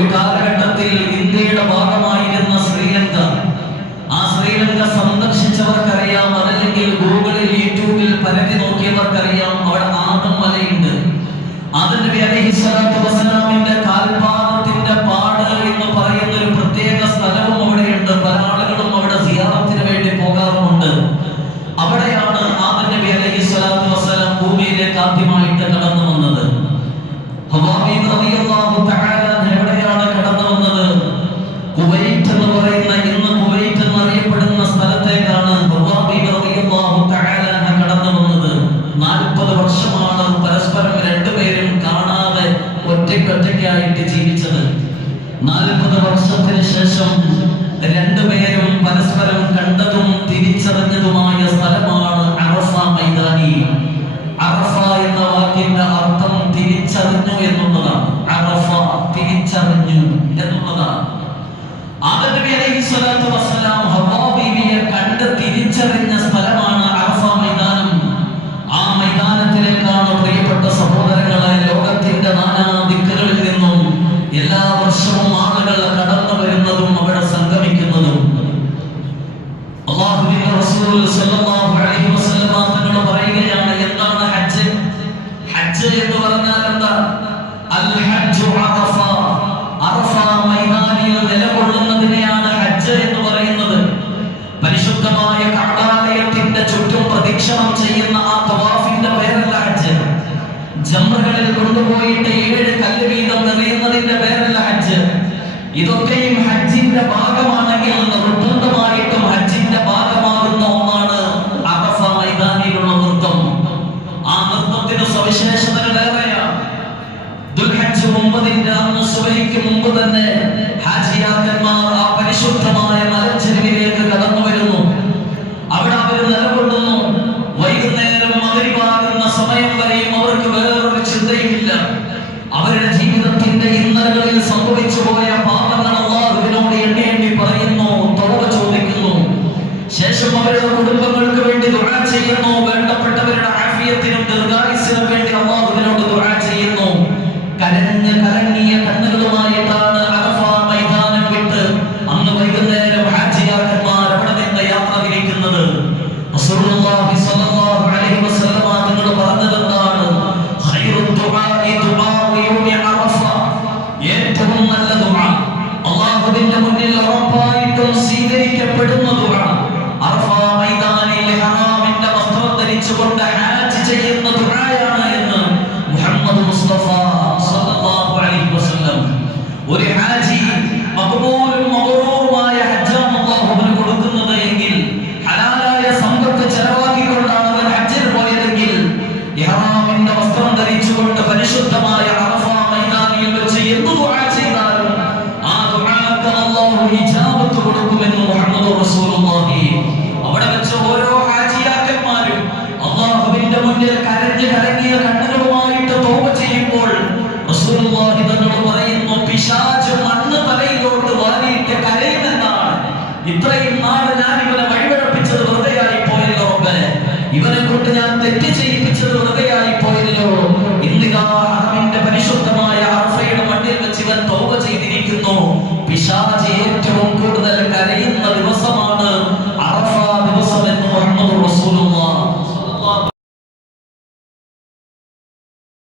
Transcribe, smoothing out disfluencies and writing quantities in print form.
ഒരു കാലഘട്ടത്തിൽ ഇന്ത്യയുടെ ഭാഗമായിരുന്ന ശ്രീലങ്ക, ആ ശ്രീലങ്ക സന്ദർശിച്ചവർക്കറിയാം, അതല്ലെങ്കിൽ ഗൂഗിളിൽ യൂട്യൂബിൽ പരത്തി നോക്കിയവർക്കറിയാം, അവിടെ ആദം മലയുണ്ട്. ആദം നബി അലൈഹിസ്സലാത്തു വസ്സലാമിന്റെ കാൽപാദത്തിന്റെ പാട് എന്ന് പറയുന്ന ഒരു പ്രത്യേക സ്ഥലവും അവിടെയുണ്ട്. പല ആളുകളും അവിടെ സിയാറത്തിന് വേണ്ടി പോകാറുമുണ്ട്. അവിടെയാണ് ആദം നബി അലൈഹിസ്സലാത്തു വസ്സലാം ഭൂമിയിലേക്ക് ആദ്യമായിട്ട് കടന്നു വന്നത്. ഹവ്വാ ബീവി റളിയല്ലാഹു തആല എവിടെയാണ് കടന്നു വന്നത്? കുവൈറ്റ് എന്ന് പറയുന്ന, ഇന്ന് കുവൈറ്റ് എന്നറിയപ്പെടുന്ന സ്ഥലത്തേക്കാണ് ഹവ്വാ ബീവി റളിയല്ലാഹു തആല കടന്നു വന്നത്. 40 വർഷമാണ് പരസ്പരം രണ്ടുപേരും കാണാതെ ഒറ്റയ്ക്കായിട്ട് ജീവിച്ചത്. 40 വർഷത്തിന് ശേഷം രണ്ടുപേരും പരസ്പരം കണ്ടതും തിരിച്ചറിഞ്ഞതുമായ സ്ഥലമാണ് അറഫ മൈതാനി. അറഫ എന്ന വാക്കിന്റെ അർത്ഥം തിരിച്ചറിഞ്ഞു എന്നുള്ളതാണ്. അറഫ തിരിച്ചറിഞ്ഞു എന്നുള്ളതാണ്. ആദം നബി അലൈഹിസ്സലാത്തു വസ്സലാം ഹവ്വാ ബീവിയെ കണ്ട് തിരിച്ചറിഞ്ഞ സ്ഥലമാണ് അറഫ മൈതാനം. ആ മൈതാനത്തിലേക്കാണ് പ്രിയപ്പെട്ട സഹോദരങ്ങളെ ലോകത്തിന്റെ നാനാദിക്കുകളിൽ നിന്നും എല്ലാ വർഷവും ആളുകൾ കടന്നു വരുന്നതും അവിടെ സംഗമിക്കുന്നതും. അല്ലാഹുവിന്റെ റസൂൽ സല്ലല്ലാഹു അലൈഹി വസല്ലം തങ്ങൾ പറയുകയാണ്, എന്താണ് ഹജ്ജ്? ഹജ്ജ് എന്ന് പറഞ്ഞാൽ എന്താ? അൽ ഹജ്ജു അറഫ. അറഫ മൈതാനിൽ നിലകൊള്ളുന്നതിനെയാണ് ഹജ്ജ് എന്ന് പറയുന്നത്. പരിശുദ്ധമായ കഅബാലയത്തിന്റെ ചുറ്റും പ്രദക്ഷിണം ചെയ്യുന്ന ആ തവാഫിന്റെ പേരല്ല ഹജ്ജ്. ജംറകളിൽ കൊണ്ടുപോയിട്ട് 7 കല്ല് വീതം എറിയുന്നതിന്റെ പേരല്ല ഹജ്ജ്. ഇതൊക്കെയും ഹജ്ജിന്റെ ഭാഗമാണെങ്കിൽ നിർബന്ധമായിട്ടും ഹജ്ജിന്റെ ഭാഗമാകുന്ന ഒന്നാണ് അറഫ മൈതാനിയിലുള്ള നൃത്തം. ആ നൃത്തത്തിന് സവിശേഷതകളേറെയാണ്. ദുൽഹജ്ജ് 9 അന്ന് സുബഹിക്ക് മുമ്പ് തന്നെ ഹാജിയാക്കന്മാർ ആ പരിശുദ്ധമായ മലഞ്ചെരുവിലേക്ക് കടന്നു വരുന്നു. അവിടെ അവർ നിലകൊള്ളുന്നു. വൈകുന്നേരം മഗ്‌രിബാകുന്ന സമയം വരെയും അവർക്ക് വേറൊരു ചിന്തയുമില്ല. അവരുടെ ജീവിതത്തിന്റെ ഇന്നലകളിൽ സംഭവിച്ചു പോയ പാപങ്ങൾ അല്ലാഹുവിനോട് എണ്ണി പറയുന്നു, തൗബ ചോദിക്കുന്നു. ശേഷം അവരുടെ കുടുംബങ്ങൾക്ക് വേണ്ടി ദുആ ചെയ്യുന്നു. വേണ്ടപ്പെട്ടവരുടെ ആഫിയത്തിനും ദീർഘായുസ്സിനും വേണ്ടി അല്ലാഹുവിനോട് ദുആ ചെയ്യുന്നു. കലങ്ങിയ കണ്ണുകളുമായിട്ടാണ് അറഫ മൈതാനം വിട്ട് അന്ന് വൈകുന്നേരം ഹാജിയാക്കന്മാർ അവിടെ നിന്ന് യാത്ര തിരിക്കുന്നത്. റസൂലുള്ളാഹി സ്വല്ലല്ലാഹു അലൈഹി വസല്ലം തങ്ങൾ പറഞ്ഞതെന്താണ്? ഖൈറു ദുആഇ ദുആഉ യൗമി അറഫ. ഏറ്റവും നല്ല ദുആ, അല്ലാഹുവിന്റെ മുന്നിൽ ഉറപ്പായിട്ടും സ്വീകരിക്കപ്പെടുന്ന ദുആ, അറഫ മൈതാനിൽ ഹറാമിന്റെ വസ്ത്രം ധരിച്ചുകൊണ്ട് ഹാജ് ചെയ്യുന്ന ദുആയാണ് എന്ന് മുഹമ്മദ് മുസ്തഫ സ്വല്ലല്ലാഹു അലൈഹി വസല്ലം. ഒരു ഹാജി മഖ്ബൂലും